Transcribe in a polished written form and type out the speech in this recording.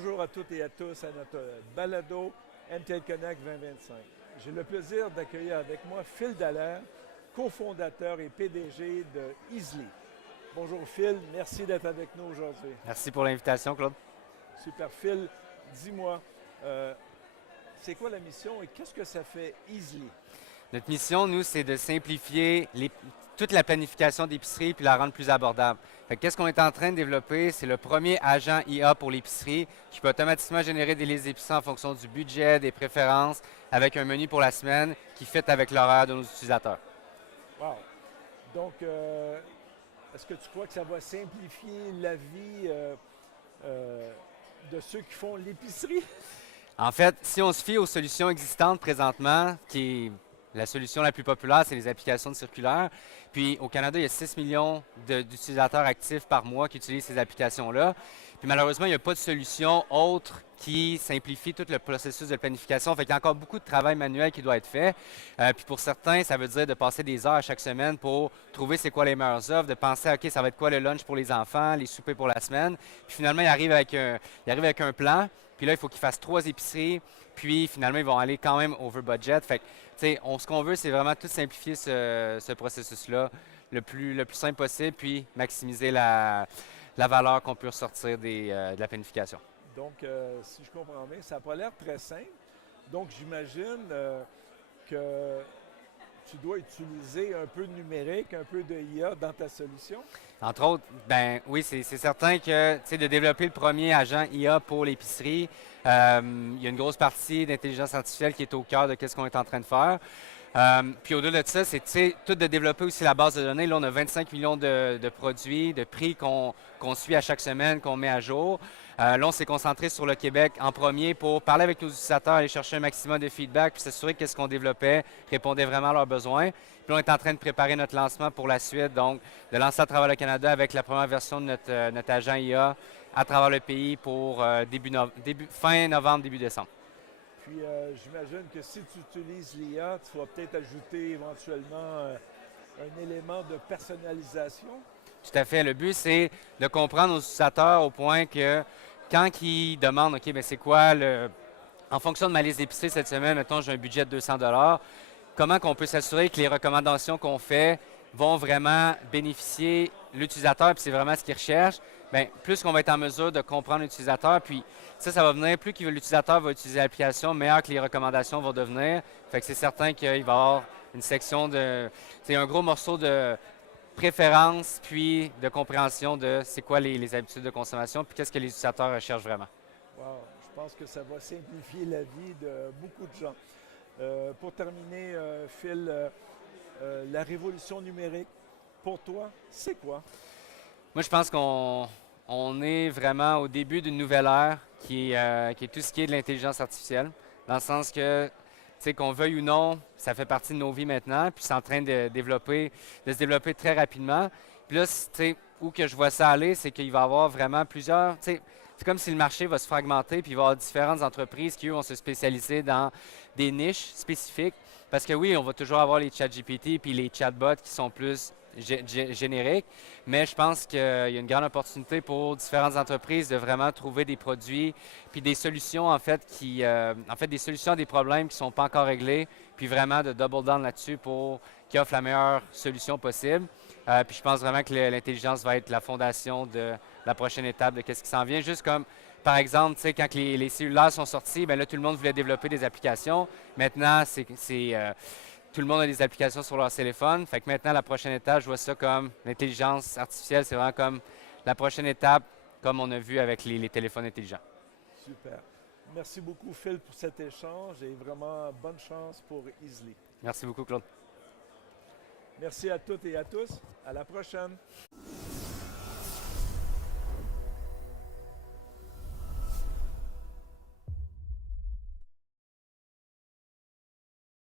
bonjour à toutes et à tous à notre balado MTL Connect 2025. J'ai le plaisir d'accueillir avec moi Phil Dallaire, cofondateur et PDG de Easly. Bonjour Phil, merci d'être avec nous aujourd'hui. Merci pour l'invitation, Claude. Super Phil, dis-moi, c'est quoi la mission et qu'est-ce que ça fait Easly? Notre mission, nous, c'est de simplifier toute la planification d'épicerie puis la rendre plus abordable. Qu'est-ce qu'on est en train de développer? C'est le premier agent IA pour l'épicerie qui peut automatiquement générer des listes d'épicerie en fonction du budget, des préférences, avec un menu pour la semaine qui fit avec l'horaire de nos utilisateurs. Wow! Donc, est-ce que tu crois que ça va simplifier la vie de ceux qui font l'épicerie? En fait, si on se fie aux solutions existantes présentement, qui est la solution la plus populaire, c'est les applications de circulaire. Puis au Canada, il y a 6 millions d'utilisateurs actifs par mois qui utilisent ces applications-là. Puis malheureusement, il n'y a pas de solution autre qui simplifie tout le processus de planification. Fait qu'il y a encore beaucoup de travail manuel qui doit être fait. Puis pour certains, ça veut dire de passer des heures chaque semaine pour trouver c'est quoi les meilleures offres, de penser, OK, ça va être quoi le lunch pour les enfants, les soupers pour la semaine. Puis finalement, il arrive avec un plan. Puis là, il faut qu'ils fassent 3 épiceries. Puis finalement, ils vont aller quand même over budget. Fait que, ce qu'on veut, c'est vraiment tout simplifier ce processus-là le plus simple possible, puis maximiser la valeur qu'on peut ressortir de la planification. Donc, si je comprends bien, ça n'a pas l'air très simple. Donc, j'imagine que tu dois utiliser un peu de numérique, un peu de IA dans ta solution. Entre autres, ben oui, c'est certain que de développer le premier agent IA pour l'épicerie, il y a une grosse partie d'intelligence artificielle qui est au cœur de ce qu'on est en train de faire. Puis au-delà de ça, c'est tout de développer aussi la base de données. Là, on a 25 millions de produits, de prix qu'on suit à chaque semaine, qu'on met à jour. Là, on s'est concentré sur le Québec en premier pour parler avec nos utilisateurs, aller chercher un maximum de feedback, puis s'assurer que ce qu'on développait répondait vraiment à leurs besoins. Puis là, on est en train de préparer notre lancement pour la suite, donc de lancer à travers le Canada avec la première version de notre agent IA à travers le pays pour fin novembre, début décembre. Puis, j'imagine que si tu utilises l'IA, tu vas peut-être ajouter éventuellement un élément de personnalisation. Tout à fait. Le but, c'est de comprendre nos utilisateurs au point que quand ils demandent, OK, bien c'est quoi en fonction de ma liste d'épicerie cette semaine, mettons, j'ai un budget de 200 comment qu'on peut s'assurer que les recommandations qu'on fait vont vraiment bénéficier l'utilisateur, puis c'est vraiment ce qu'il recherche, bien, plus qu'on va être en mesure de comprendre l'utilisateur, puis ça va venir, plus que l'utilisateur va utiliser l'application, meilleur que les recommandations vont devenir. Fait que c'est certain qu'il va y avoir une section c'est un gros morceau de préférence, puis de compréhension de c'est quoi les habitudes de consommation, puis qu'est-ce que les utilisateurs recherchent vraiment. Wow, je pense que ça va simplifier la vie de beaucoup de gens. Pour terminer, Phil, la révolution numérique, pour toi, c'est quoi? Moi, je pense qu'on est vraiment au début d'une nouvelle ère qui est tout ce qui est de l'intelligence artificielle, dans le sens que, qu'on veuille ou non, ça fait partie de nos vies maintenant, puis c'est en train de se développer très rapidement. Puis là, où que je vois ça aller, c'est qu'il va y avoir vraiment plusieurs, c'est comme si le marché va se fragmenter, puis il va y avoir différentes entreprises qui, eux, vont se spécialiser dans des niches spécifiques. Parce que oui, on va toujours avoir les ChatGPT puis les chatbots qui sont plus génériques, mais je pense qu'il y a une grande opportunité pour différentes entreprises de vraiment trouver des produits puis des solutions en fait des solutions à des problèmes qui ne sont pas encore réglés, puis vraiment de double down là-dessus pour qui offre la meilleure solution possible. Puis je pense vraiment que l'intelligence va être la fondation de la prochaine étape de ce qui s'en vient. Juste comme, par exemple, quand les cellulaires sont sortis, bien là, tout le monde voulait développer des applications. Maintenant, tout le monde a des applications sur leur téléphone. Fait que maintenant, la prochaine étape, je vois ça comme l'intelligence artificielle. C'est vraiment comme la prochaine étape, comme on a vu avec les téléphones intelligents. Super. Merci beaucoup, Phil, pour cet échange et vraiment bonne chance pour Easly. Merci beaucoup, Claude. Merci à toutes et à tous. À la prochaine.